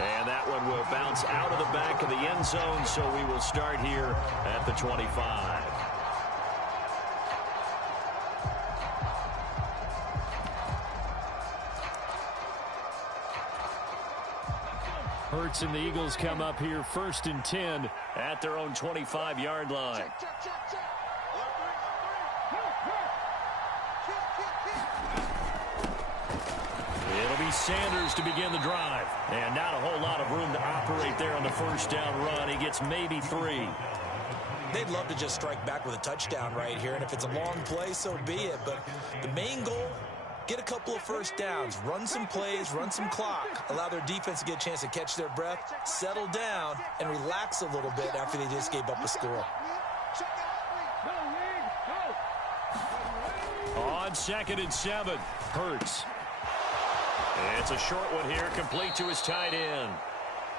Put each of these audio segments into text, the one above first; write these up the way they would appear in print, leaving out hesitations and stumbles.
And that one will bounce out of the back of the end zone, so we will start here at the 25. Hurts and the Eagles come up here 1st and 10 at their own 25-yard line. It'll be Sanders to begin the drive. And not a whole lot of room to operate there on the first down run. He gets maybe 3. They'd love to just strike back with a touchdown right here. And if it's a long play, so be it. But the main goal, get a couple of first downs, run some plays, run some clock, allow their defense to get a chance to catch their breath, settle down, and relax a little bit after they just gave up a score. On 2nd and 7, Hurts. It's a short one here, complete to his tight end.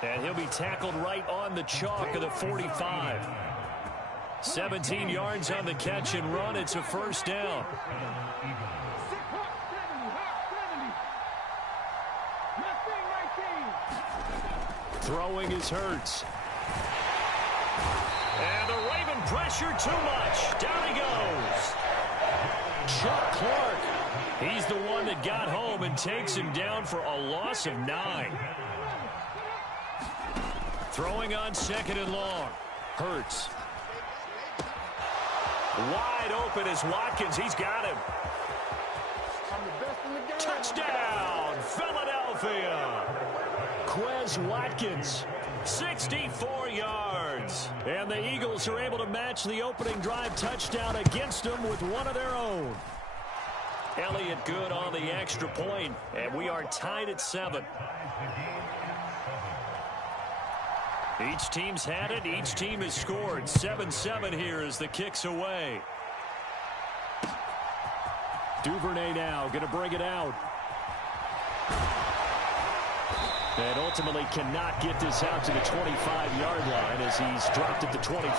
And he'll be tackled right on the chalk of the 45. 17 yards on the catch and run. It's a first down. Throwing is Hurts. And the Raven pressure too much. Down he goes. Chuck Clark. He's the one that got home and takes him down for a loss of 9. Throwing on 2nd and long. Hurts. Wide open is Watkins. He's got him. Touchdown, Philadelphia. Quez Watkins, 64 yards. And the Eagles are able to match the opening drive touchdown against them with one of their own. Elliott good on the extra point, and we are tied at 7. Each team's had it. Each team has scored. 7-7 here as the kick's away. Duvernay now going to bring it out. And ultimately cannot get this out to the 25-yard line as he's dropped at the 23.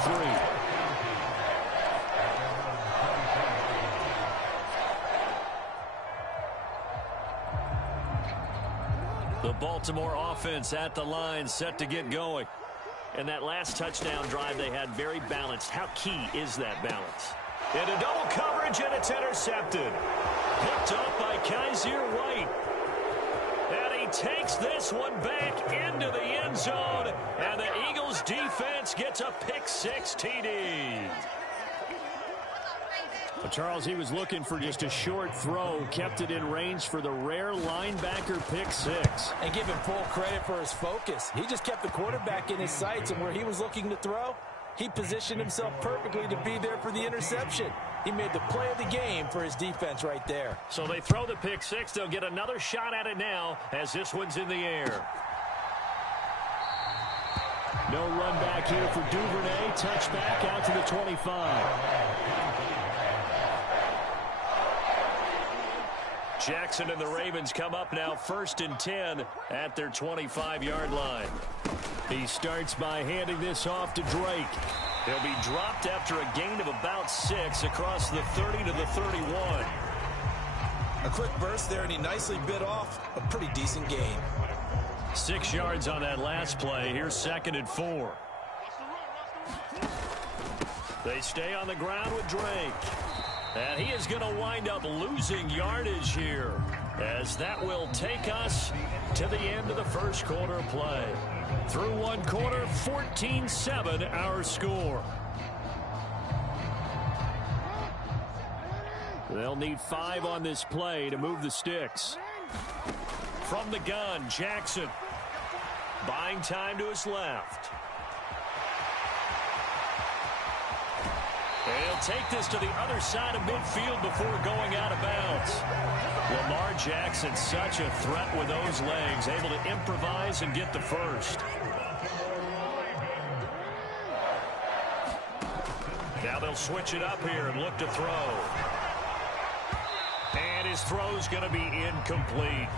The Baltimore offense at the line, set to get going. And that last touchdown drive they had very balanced. How key is that balance? Into double coverage, and it's intercepted. Picked up by Kaiser White. And he takes this one back into the end zone. And the Eagles defense gets a pick-6 TD. Well, Charles, he was looking for just a short throw, kept it in range for the rare linebacker pick-6. And give him full credit for his focus. He just kept the quarterback in his sights, and where he was looking to throw, he positioned himself perfectly to be there for the interception. He made the play of the game for his defense right there. So they throw the pick-6. They'll get another shot at it now as this one's in the air. No run back here for Duvernay. Touchback out to the 25. Jackson and the Ravens come up now 1st and 10 at their 25-yard line. He starts by handing this off to Drake. He'll be dropped after a gain of about 6 across the 30 to the 31. A quick burst there, and he nicely bit off a pretty decent gain. 6 yards on that last play. Here's 2nd and 4. They stay on the ground with Drake. And he is going to wind up losing yardage here, as that will take us to the end of the first quarter of play. Through one quarter, 14-7 our score. They'll need 5 on this play to move the sticks. From the gun, Jackson. Buying time to his left. And he'll take this to the other side of midfield before going out of bounds. Lamar Jackson, such a threat with those legs, able to improvise and get the first. Now they'll switch it up here and look to throw. And his throw's going to be incomplete.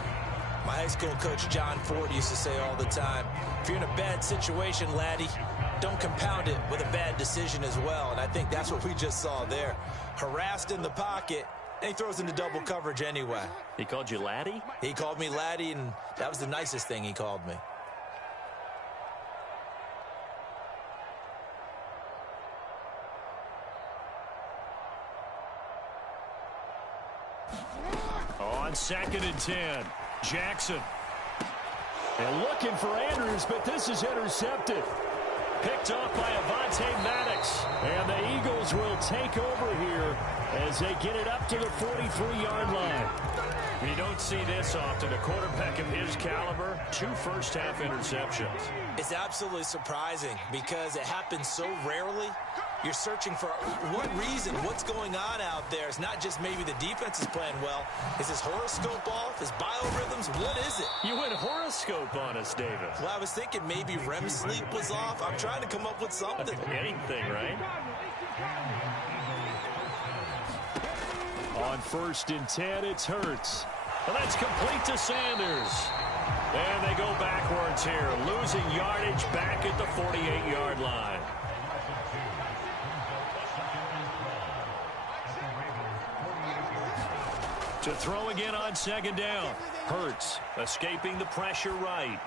My high school coach, John Ford, used to say all the time, if you're in a bad situation, laddie, don't compound it with a bad decision as well. And I think that's what we just saw there. Harassed in the pocket, and he throws into double coverage anyway. He called you laddie? He called me laddie, and that was the nicest thing he called me. On 2nd and 10, Jackson. And looking for Andrews, but this is intercepted. Picked off by Avonte Maddox. And the Eagles will take over here as they get it up to the 43-yard line. You don't see this often. A quarterback of his caliber, 2 first-half interceptions. It's absolutely surprising because it happens so rarely. You're searching for what reason, what's going on out there. It's not just maybe the defense is playing well. Is his horoscope off? His biorhythms? What is it? You went horoscope on us, David. Well, I was thinking maybe REM sleep was off. I'm trying to come up with something. Anything, right? On 1st and 10, it's Hurts. And that's complete to Sanders. And they go backwards here, losing yardage back at the 48-yard line. To throw again on 2nd down. Hurts escaping the pressure right.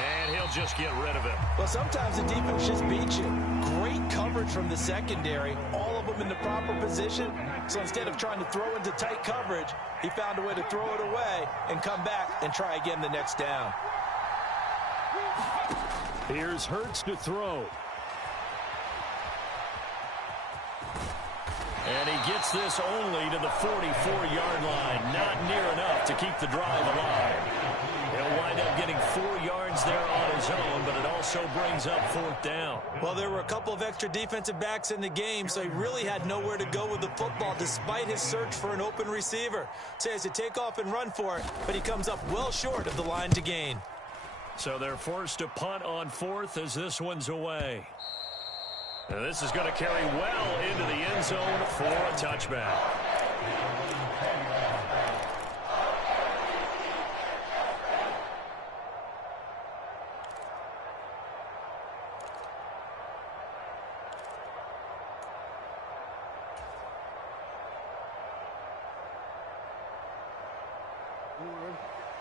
And he'll just get rid of it. Well, sometimes the defense just beats you. Great coverage from the secondary. All of them in the proper position. So instead of trying to throw into tight coverage, he found a way to throw it away and come back and try again the next down. Here's Hurts to throw. And he gets this only to the 44-yard line. Not near enough to keep the drive alive. He'll wind up getting 4 yards there on his own, but it also brings up 4th down. Well, there were a couple of extra defensive backs in the game, so he really had nowhere to go with the football despite his search for an open receiver. So he has to take off and run for it, but he comes up well short of the line to gain. So they're forced to punt on 4th as this one's away. And this is going to carry well into the end zone for a touchback.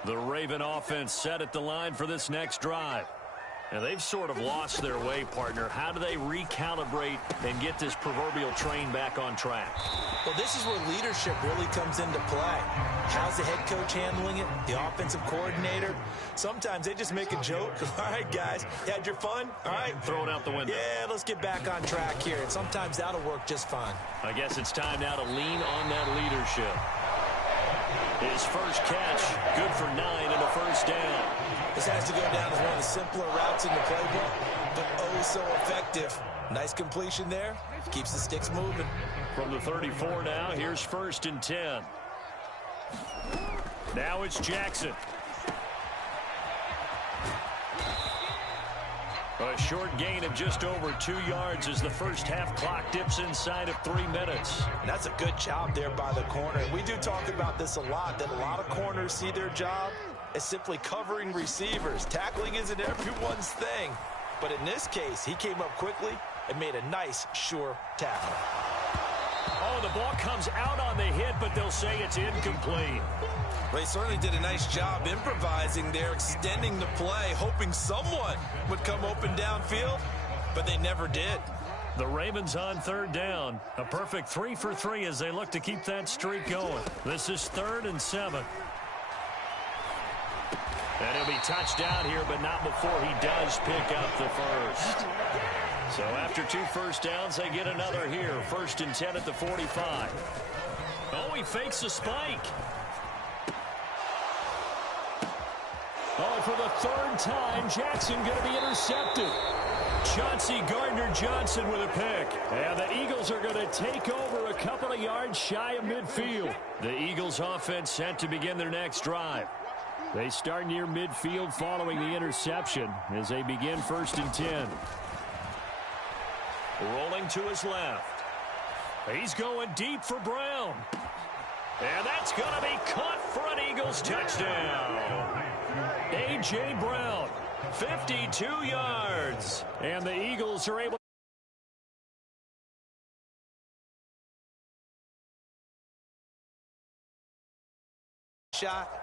The Raven offense set at the line for this next drive. And they've sort of lost their way, partner. How do they recalibrate and get this proverbial train back on track? Well, this is where leadership really comes into play. How's the head coach handling it? The offensive coordinator? Sometimes they just make a joke. All right, guys, you had your fun? All right. Throw it out the window. Yeah, let's get back on track here. And sometimes that'll work just fine. I guess it's time now to lean on that leadership. His first catch, good for 9 and a first down. This has to go down as one of the simpler routes in the playbook, but oh so effective. Nice completion there. Keeps the sticks moving. From the 34 now, here's 1st and 10. Now it's Jackson. A short gain of just over 2 yards as the first half clock dips inside of 3 minutes. And that's a good job there by the corner. We do talk about this a lot, that a lot of corners see their job as simply covering receivers. Tackling isn't everyone's thing. But in this case, he came up quickly and made a nice, sure tackle. Oh, the ball comes out on the hit, but they'll say it's incomplete. Well, he certainly did a nice job improvising there, extending the play, hoping someone would come open downfield, but they never did. The Ravens on 3rd down. A perfect 3 for 3 as they look to keep that streak going. This is 3rd and 7. And he'll be touched out here, but not before he does pick up the first. So after 2 first downs, they get another here. 1st and 10 at the 45. Oh, he fakes a spike. Oh, for the 3rd time, Jackson going to be intercepted. Chauncey Gardner-Johnson with a pick. And the Eagles are going to take over a couple of yards shy of midfield. The Eagles offense set to begin their next drive. They start near midfield following the interception as they begin 1st and 10. Rolling to his left. He's going deep for Brown. And that's going to be caught for an Eagles touchdown. A.J. Brown, 52 yards. And the Eagles are able shot.